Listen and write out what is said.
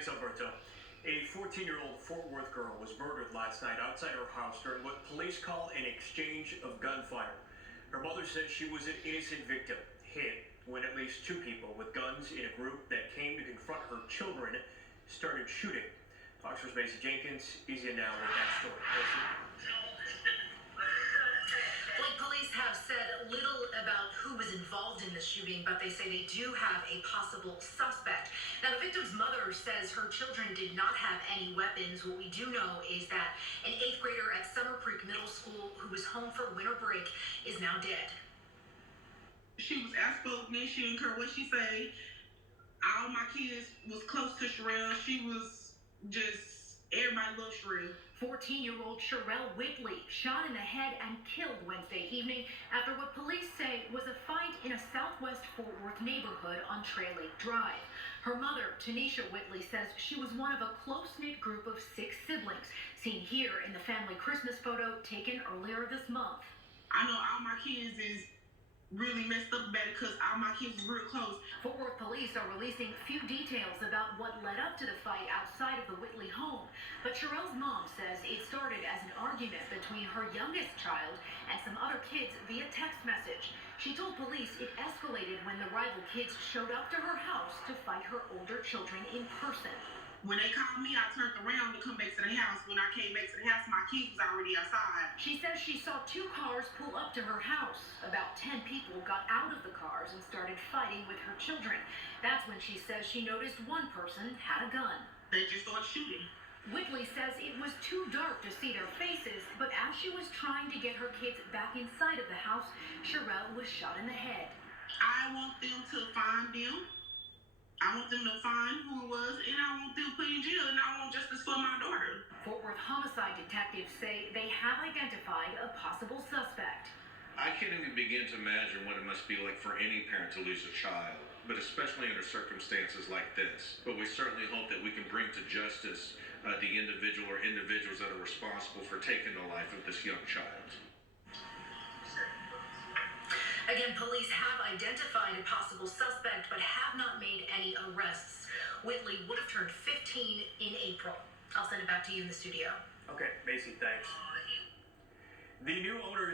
Thanks, Alberto. A 14-year-old Fort Worth girl was murdered last night outside her house during what police call an exchange of gunfire. Her mother says she was an innocent victim, hit when at least two people with guns in a group that came to confront her children started shooting. Fox 4's Macy Jenkins is in now with that story. Flake police have said little about who was involved in the shooting, but they say they do have a possible suspect. Now, the victim's mother says her children did not have any weapons. What we do know is that an 8th grader at Summer Creek Middle School who was home for winter break is now dead. She was outspoken. She didn't care what she say. All my kids was close to Sherelle. She was just, everybody loved Sherelle. 14-year-old Sherelle Whitley shot in the head and killed Wednesday evening after what police say was a fight in a southwest Fort Worth neighborhood on Trail Lake Drive. Her mother, Tanisha Whitley, says she was one of a close-knit group of 6 siblings, seen here in the family Christmas photo taken earlier this month. I know all my kids is really messed up about it because all my kids were real close. Fort Worth police are releasing few details about what led up to the fight outside of the Whitley home, but Sherelle's mom says it started as an argument between her youngest child and some other kids via text message. She told police it escalated when the rival kids showed up to her house to fight her older children in person. When they called me, I turned around to come back to the house. When I came back to the house, my kids was already outside. She says she saw 2 cars pull up to her house. About 10 people got out of the cars and started fighting with her children. That's when she says she noticed one person had a gun. They just started shooting. Whitley says it was too dark to see their faces, but as she was trying to get her kids back inside of the house, Sherelle was shot in the head. I want them to find them. I want them to find who it was, and I want them put in jail, and I want justice for my daughter. Fort Worth homicide detectives say they have identified a possible suspect. I can't even begin to imagine what it must be like for any parent to lose a child, but especially under circumstances like this. But we certainly hope that we can bring to justice the individual or individuals that are responsible for taking the life of this young child. Again, police have identified a possible suspect but have not made any arrests. Whitley would have turned 15 in April. I'll send it back to you in the studio. Okay, Macy, thanks. The new owners